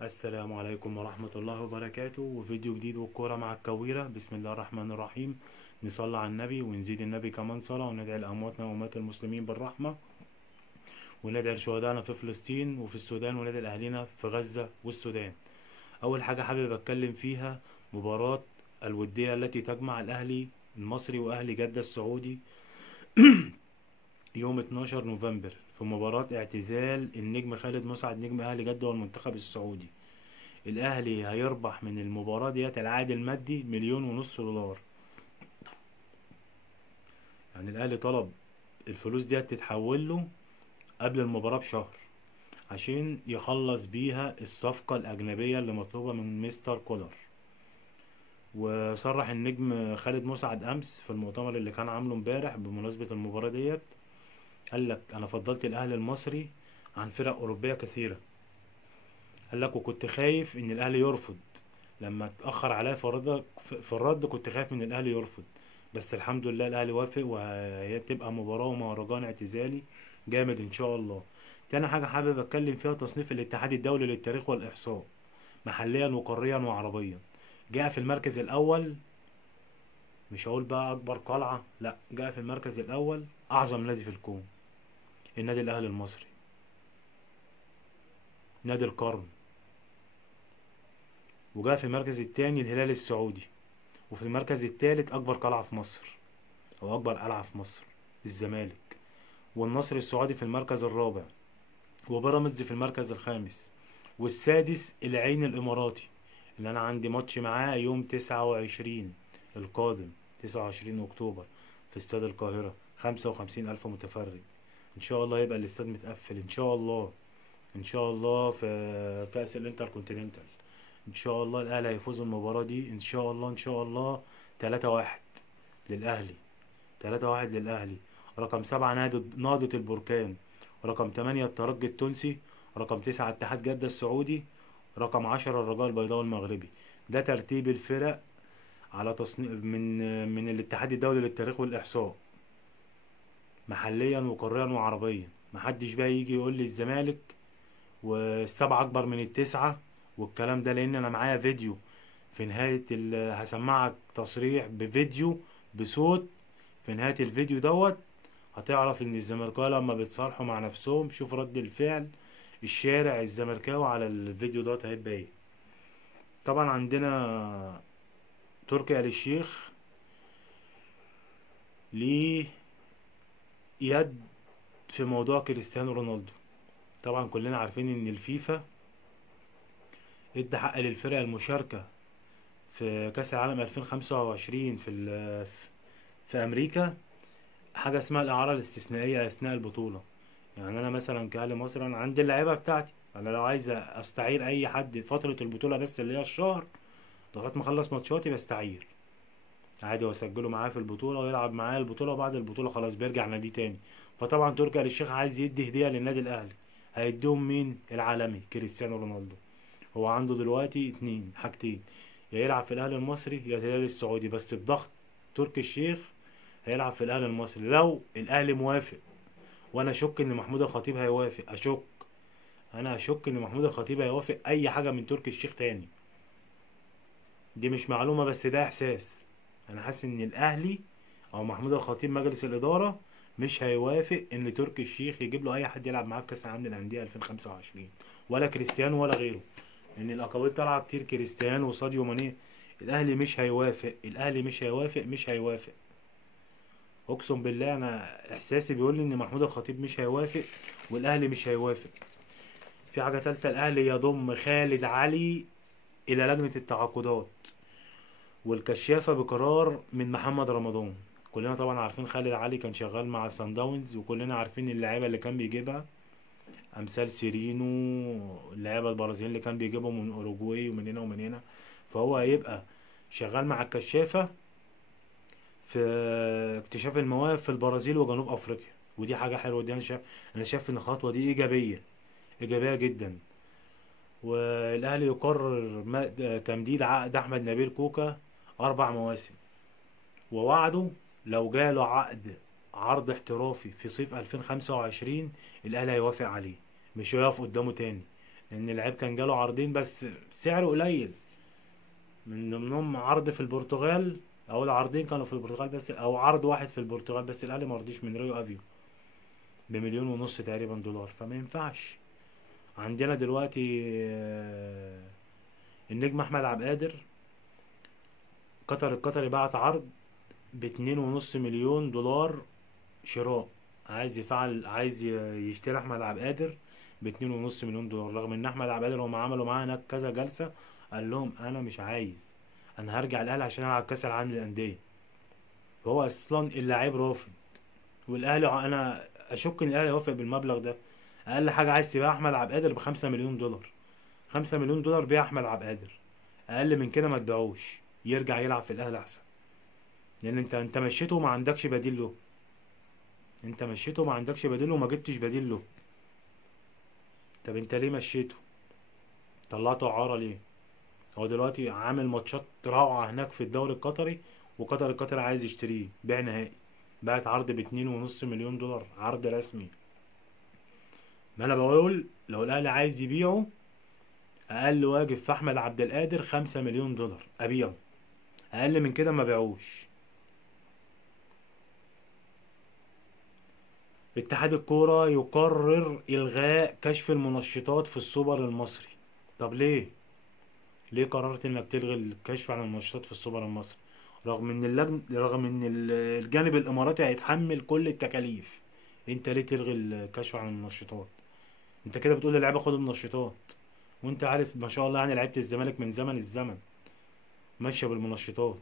السلام عليكم ورحمة الله وبركاته، وفيديو جديد والكورة مع الكويرة. بسم الله الرحمن الرحيم. نصلي على النبي ونزيد النبي كمان صلاة، وندعي لأمواتنا وأموات المسلمين بالرحمة، وندعي لشهدائنا في فلسطين وفي السودان، وندعي لأهلنا في غزة والسودان. أول حاجة حابب أتكلم فيها مباراة الودية التي تجمع الأهلي المصري وأهلي جدة السعودي يوم 12 نوفمبر، في مباراة اعتزال النجم خالد مسعد نجم أهلي جدة والمنتخب السعودي. الأهلي هيربح من المباراة ديت العائد المادي $1.5 مليون. يعني الأهلي طلب الفلوس ديت تتحول له قبل المباراة بشهر عشان يخلص بيها الصفقة الأجنبية اللي مطلوبة من مستر كولر. وصرح النجم خالد مسعد أمس في المؤتمر اللي كان عامله امبارح بمناسبة المباراة ديت، قال لك أنا فضلت الأهلي المصري عن فرق أوروبية كثيرة. قال لك وكنت خايف إن الأهلي يرفض لما اتأخر عليا في الرد، كنت خايف من الأهلي يرفض، بس الحمد لله الأهلي وافق، وهي تبقى مباراة ومهرجان اعتزالي جامد إن شاء الله. تاني حاجة حابب أتكلم فيها تصنيف الاتحاد الدولي للتاريخ والإحصاء محليا وقاريا وعربيا. جاء في المركز الأول، مش هقول بقى أكبر قلعة، لأ، جاء في المركز الأول أعظم نادي في الكون، النادي الأهلي المصري، نادي القرن. وجاء في المركز الثاني الهلال السعودي. وفي المركز الثالث أكبر قلعة في مصر أو أكبر قلعة في مصر الزمالك. والنصر السعودي في المركز الرابع. وبيراميدز في المركز الخامس. والسادس العين الإماراتي اللي أنا عندي ماتش معاه يوم 29 القادم، 29 أكتوبر في استاد القاهرة، 55,000 متفرج. إن شاء الله يبقى الاستاد متقفل إن شاء الله. إن شاء الله في كأس الانتركونتيننتال ان شاء الله الاهلي هيفوز المباراة دي ان شاء الله. ان شاء الله 3-1 للاهلي، 3-1 للاهلي. رقم 7 نهضة البركان، رقم 8 الترجي التونسي، رقم 9 اتحاد جدة السعودي، رقم 10 الرجاء البيضاوي المغربي. ده ترتيب الفرق على تصنيف من الاتحاد الدولي للتاريخ والاحصاء محليا وقاريا وعربيا. محدش بقى يجي يقول لي الزمالك والسبعة اكبر من التسعة والكلام ده، لان انا معايا فيديو في نهاية هسمعك تصريح بفيديو بصوت. في نهاية الفيديو دوت هتعرف ان الزملكاويه لما بيتصالحوا مع نفسهم، شوف رد الفعل الشارع الزملكاوي على الفيديو دوت هيبقى ايه. طبعا عندنا تركي آل الشيخ ليه يد في موضوع كريستيانو رونالدو. طبعا كلنا عارفين ان الفيفا ادى حق للفرق المشاركة في كأس العالم 2025 في أمريكا حاجة اسمها الإعارة الاستثنائية أثناء البطولة. يعني أنا مثلا كأهلي مصر أنا عندي اللعيبة بتاعتي، أنا لو عايز أستعير أي حد فترة البطولة بس اللي هي الشهر لغاية ما أخلص ماتشاتي بستعير عادي، وأسجله معاه في البطولة ويلعب معايا البطولة، وبعد البطولة خلاص بيرجع نادي تاني. فطبعا تركي آل الشيخ عايز يدي هدية للنادي الأهلي، هيديهم مين؟ العالمي كريستيانو رونالدو. هو عنده دلوقتي حاجتين، يا يلعب في الاهلي المصري يا الهلال السعودي، بس بضغط تركي الشيخ هيلعب في الاهلي المصري لو الاهلي موافق. وانا اشك ان محمود الخطيب هيوافق، انا اشك ان محمود الخطيب هيوافق اي حاجه من تركي الشيخ تاني. دي مش معلومه بس ده احساس، انا حاسس ان الاهلي او محمود الخطيب مجلس الاداره مش هيوافق ان تركي الشيخ يجيب له اي حد يلعب معاه في كاس العالم للانديه 2025، ولا كريستيانو ولا غيره، لان الاقاويل طالعه كتير كريستيانو وساديو ماني. الاهلي مش هيوافق، الاهلي مش هيوافق. اقسم بالله انا احساسي بيقول لي ان محمود الخطيب مش هيوافق والاهلي مش هيوافق. في حاجه تالته، الاهلي يضم خالد علي الى لجنه التعاقدات والكشافه بقرار من محمد رمضان. كلنا طبعا عارفين خالد علي كان شغال مع سان داونز، وكلنا عارفين اللعيبه اللي كان بيجيبها امثال سيرينو، اللعيبه البرازيليين اللي كان بيجيبهم من اوروجواي ومن هنا ومن هنا. فهو هيبقى شغال مع الكشافه في اكتشاف المواهب في البرازيل وجنوب افريقيا، ودي حاجه حلوه. دي انا شايف ان الخطوه دي ايجابيه جدا. والاهلي يقرر تمديد عقد احمد نبيل كوكا 4 مواسم، ووعده لو جاله عقد عرض احترافي في صيف 2025 الاهلي هيوافق عليه، مش هيقف قدامه تاني، لان اللعيب كان جاله عرضين بس سعره قليل، من ضمنهم عرض في البرتغال، او العرضين كانوا في البرتغال بس، او عرض واحد في البرتغال بس الاهلي مرضيش، من ريو افيو بمليون ونص تقريبا دولار، فما ينفعش. عندنا دلوقتي النجم احمد عبد القادر، القطري بعت عرض ب2.5 مليون دولار شراء، عايز يفعل، عايز يشتري احمد عبد القادر ب2.5 مليون دولار، رغم ان احمد عبد القادر هم عملوا معاه هناك كذا جلسة، قال لهم انا مش عايز، انا هرجع الاهلي عشان العب كاس العالم للانديه. فهو اصلا اللاعب رافض، والاهلي انا اشك ان الاهلي يوافق بالمبلغ ده. اقل حاجه عايز تبيع احمد عبد القادر ب5 مليون دولار، 5 مليون دولار بيع احمد عبد القادر، اقل من كده ما تبيعوش، يرجع يلعب في الاهلي احسن، لان انت مشيته وما عندكش بديل له، انت مشيته وما عندكش بديل له وما جبتش بديل له. طب انت ليه مشيته؟ طلعته اعاره ليه؟ هو دلوقتي عامل ماتشات روعه هناك في الدوري القطري، القطري عايز يشتريه بيع نهائي، بعت عرض ب2.5 مليون دولار، عرض رسمي. ما انا بقول لو الاهلي عايز يبيعه، اقل واجب في احمد عبد القادر 5 مليون دولار ابيعه، اقل من كده ما بيعوش. اتحاد الكورة يقرر الغاء كشف المنشطات في السوبر المصري. طب ليه قررت انك تلغي الكشف عن المنشطات في السوبر المصري، رغم ان الجانب الاماراتي هيتحمل كل التكاليف، انت ليه تلغي الكشف عن المنشطات؟ انت كده بتقول للعيبه خدوا منشطات، وانت عارف ما شاء الله يعني لعيبه الزمالك من زمن الزمن ماشيه بالمنشطات.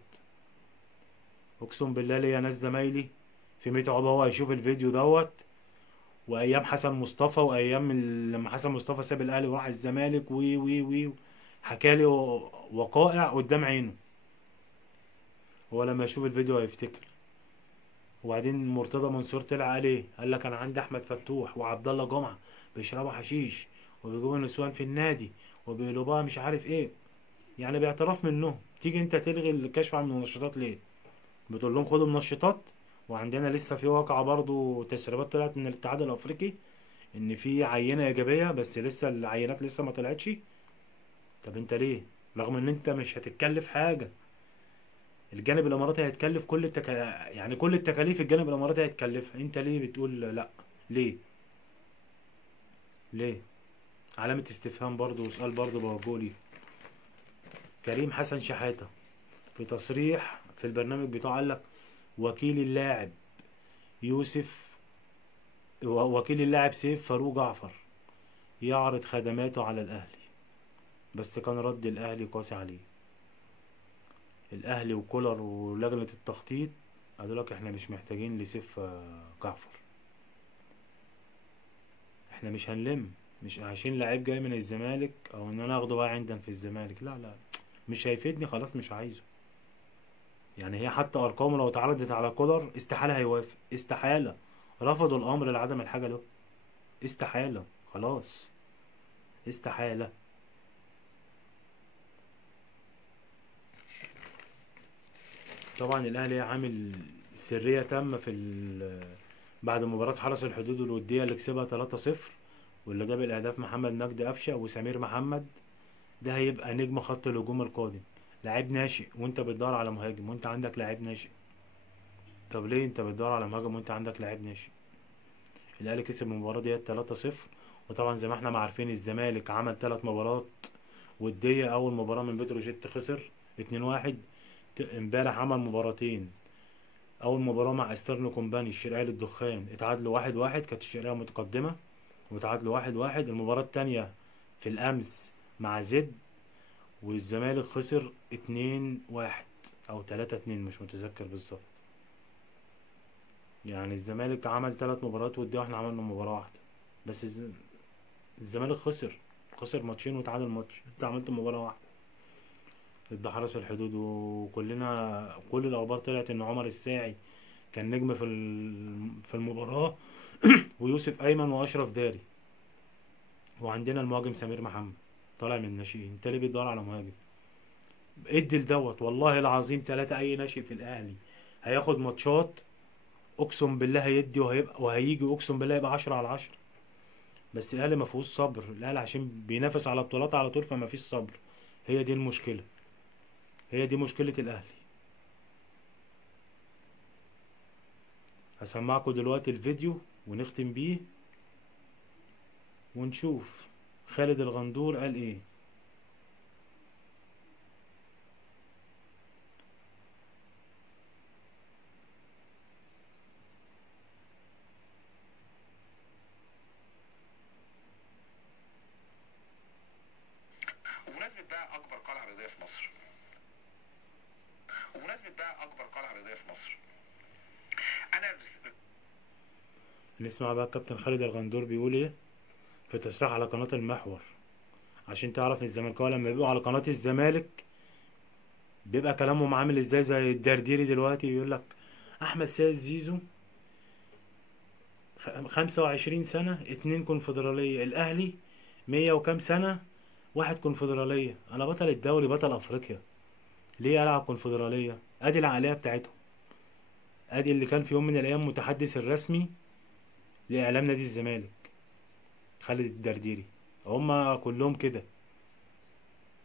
اقسم بالله ليا ناس زمايلي في ميت عقبه، هو هيشوف الفيديو دوت، وايام حسن مصطفى، وايام لما حسن مصطفى ساب الاهلي وراح الزمالك وي حكالي وقائع قدام عينه، هو لما يشوف الفيديو هيفتكر. وبعدين مرتضى منصور طلع قال ايه؟ قال لك انا عندي احمد فتوح وعبد الله جمعه بيشربوا حشيش وبيجيبوا نسوان في النادي وبيقلبوها مش عارف ايه، يعني باعتراف منهم تيجي انت تلغي الكشف عن المنشطات ليه؟ بتقول لهم خدوا منشطات. وعندنا لسه في واقعة برضو تسريبات طلعت من الاتحاد الافريقي ان في عينة ايجابية، بس لسه العينات لسه ما طلعتش. طب انت ليه؟ رغم ان انت مش هتتكلف حاجة، الجانب الاماراتي هيتكلف يعني كل التكاليف الجانب الاماراتي هيتكلفها، انت ليه بتقول لا؟ ليه؟ ليه؟ علامة استفهام برضو وسؤال برضو بوجهه. كريم حسن شحاتة في تصريح في البرنامج بتاعه قال لك وكيل اللاعب يوسف وكيل اللاعب سيف فاروق جعفر يعرض خدماته على الاهلي، بس كان رد الاهلي قاسي عليه. الاهلي وكولر ولجنة التخطيط قالوا لك احنا مش محتاجين لسيف جعفر، احنا مش هنلم، مش عشان لعيب جاي من الزمالك او ان انا اخده بقى عندنا في الزمالك، لا مش هيفيدني، خلاص مش عايزه. يعني هي حتى ارقامه لو اتعرضت على كولر استحالة هيوافق، استحالة، رفضوا الامر لعدم الحاجة له، استحالة، خلاص، استحالة. طبعا الاهلي عامل سرية تامة بعد مباراة حرس الحدود الودية اللي كسبها 3-0، واللي جاب الاهداف محمد مجدي قفشة وسمير محمد، ده هيبقى نجم خط الهجوم القادم، لاعب ناشئ وانت بتدور على مهاجم وانت عندك لاعب ناشئ. طب ليه انت بتدور على مهاجم وانت عندك لاعب ناشئ؟ الاهلي كسب المباراة ديت 3-0، وطبعا زي ما احنا ما عارفين الزمالك عمل 3 مباريات ودية، اول مباراة من بتروجيت خسر 2-1، امبارح عمل مباراتين، اول مباراة مع استرن كومباني الشرقية للدخان اتعادلوا 1-1، كانت الشرقية متقدمة وتعادلوا 1-1. المباراة التانية في الامس مع زد، والزمالك خسر 2-1 او 3-2 مش متذكر بالظبط. يعني الزمالك عمل 3 مباريات ودية واحنا عملنا مباراة واحدة بس. الزمالك خسر ماتشين وتعادل ماتش، انت عملت مباراة واحدة ضد حرس الحدود. كل الاخبار طلعت ان عمر الساعي كان نجم في المباراة ويوسف ايمن واشرف داري، وعندنا المهاجم سمير محمد طالع من الناشئين. انت ليه بتدور على مهاجم؟ ادي لدوت والله العظيم 3 اي ناشئ في الاهلي هياخد ماتشات اقسم بالله هيدي وهيجي، اقسم بالله يبقى 10/10. بس الاهلي ما فيهوش صبر، الاهلي عشان بينافس على بطولات على طول فما فيش صبر. هي دي المشكله، هي دي مشكله الاهلي. هسمعكم دلوقتي الفيديو ونختم بيه ونشوف خالد الغندور قال ايه. وبمناسبة بقى أكبر قلعة رياضية في مصر، وبمناسبة بقى أكبر قلعة رياضية في مصر، أنا نسمع بقى الكابتن خالد الغندور بيقول ايه في تصريح على قناه المحور. عشان تعرف الزملكاويه لما بيبقوا على قناه الزمالك بيبقى كلامهم عامل ازاي، زي الدرديري دلوقتي يقول لك احمد سيد زيزو 25 سنة 2 كونفدرالية، الاهلي 100 وكام سنة 1 كونفدرالية، انا بطل الدوري بطل افريقيا، ليه العب كونفدرالية؟ ادي العقلية بتاعتهم، ادي اللي كان في يوم من الايام متحدث الرسمي لاعلام نادي الزمالك خالد الدرديري. هما كلهم كده،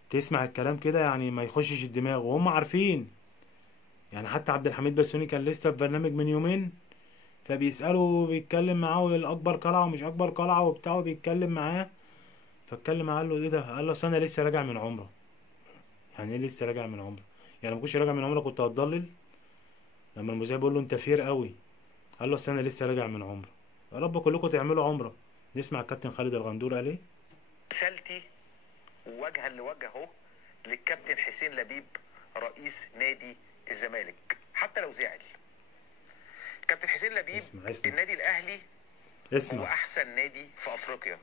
تسمع الكلام كده يعني ما يخشش الدماغ، وهم عارفين. يعني حتى عبد الحميد بسيوني كان لسه في برنامج من يومين، فبيسأله بيتكلم معاه الأكبر قلعة ومش أكبر قلعة وبتاع، بيتكلم معاه، فاتكلم معاه قال له إيه ده؟ قال له أصل أنا لسه راجع من عمرة. يعني إيه لسه راجع من عمرة؟ يعني ما كنتش راجع من عمرة كنت هتضلل؟ لما المذيع بيقول له أنت فير قوي، قال له أصل أنا لسه راجع من عمرة. يا رب كلكم تعملوا عمرة. نسمع الكابتن خالد الغندور قال إيه؟ رسالتي وجها لوجه اهو للكابتن حسين لبيب رئيس نادي الزمالك حتى لو زعل. كابتن حسين لبيب، اسمع النادي الأهلي هو اسمع. أحسن نادي في أفريقيا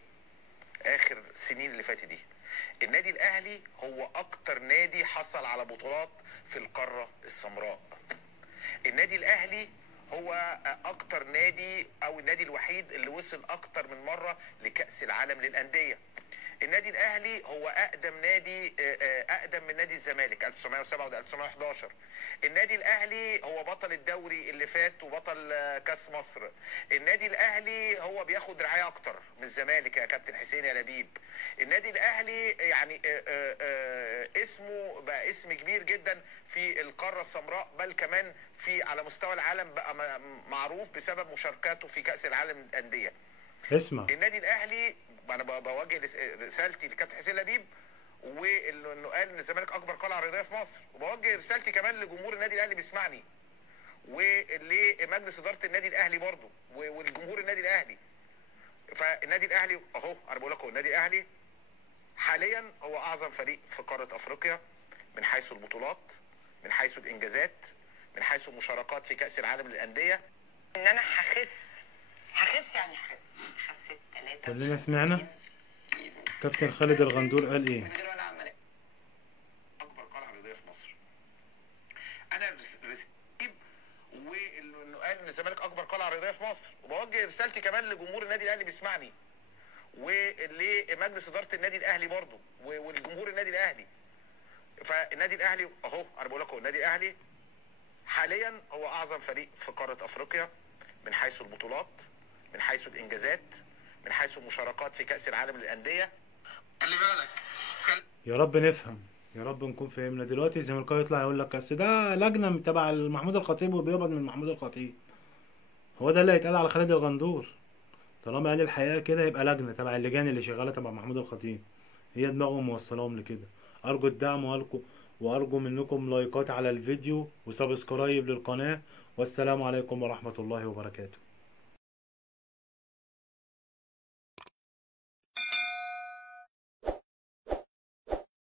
آخر السنين اللي فاتت دي. النادي الأهلي هو أكتر نادي حصل على بطولات في القارة السمراء. النادي الاهلي هو اكتر نادي او النادي الوحيد اللي وصل اكتر من مرة لكأس العالم للأندية. النادي الاهلي هو اقدم نادي، اقدم من نادي الزمالك 1907 و 1911. النادي الاهلي هو بطل الدوري اللي فات وبطل كاس مصر. النادي الاهلي هو بياخد رعايه اكتر من الزمالك يا كابتن حسين يا لبيب. النادي الاهلي يعني اسمه بقى اسم كبير جدا في القاره السمراء، بل كمان في على مستوى العالم بقى معروف بسبب مشاركاته في كاس العالم للانديه. اسمع. النادي الاهلي انا بوجه رسالتي لكابتن حسين لبيب، وانه قال ان الزمالك اكبر قلعه رياضيه في مصر، وبوجه رسالتي كمان لجمهور النادي الاهلي بيسمعني، ولمجلس اداره النادي الاهلي برضه، والجمهور النادي الاهلي. فالنادي الاهلي اهو، انا بقول لكم النادي الاهلي حاليا هو اعظم فريق في قاره افريقيا من حيث البطولات، من حيث الانجازات، من حيث المشاركات في كاس العالم للانديه. ان انا هخس يعني خسيت 3 كلنا سمعنا كابتن خالد الغندور قال ايه. من غير ولا عمليه. اكبر قلعه رياضيه في مصر. انا رسيب وانه قال ان الزمالك اكبر قلعه رياضيه في مصر، وبوجه رسالتي كمان لجمهور النادي الاهلي بيسمعني، ولمجلس اداره النادي الاهلي برضه، والجمهور النادي الاهلي. فالنادي الاهلي اهو، انا بقول لكم النادي الاهلي حاليا هو اعظم فريق في قاره افريقيا من حيث البطولات، من حيث الانجازات، من حيث المشاركات في كاس العالم للانديه. خلي بالك يا رب نفهم، يا رب نكون فهمنا. دلوقتي الزمالكاوي يطلع يقول لك اصل ده لجنه تبع محمود الخطيب وبيقبض من محمود الخطيب. هو ده اللي هيتقال على خالد الغندور؟ طالما قال الحقيقه كده يبقى لجنه تبع اللجان اللي شغاله تبع محمود الخطيب، هي دماغهم موصلاهم لكده. ارجو الدعم وارجو منكم لايكات على الفيديو وسبسكرايب للقناه، والسلام عليكم ورحمه الله وبركاته.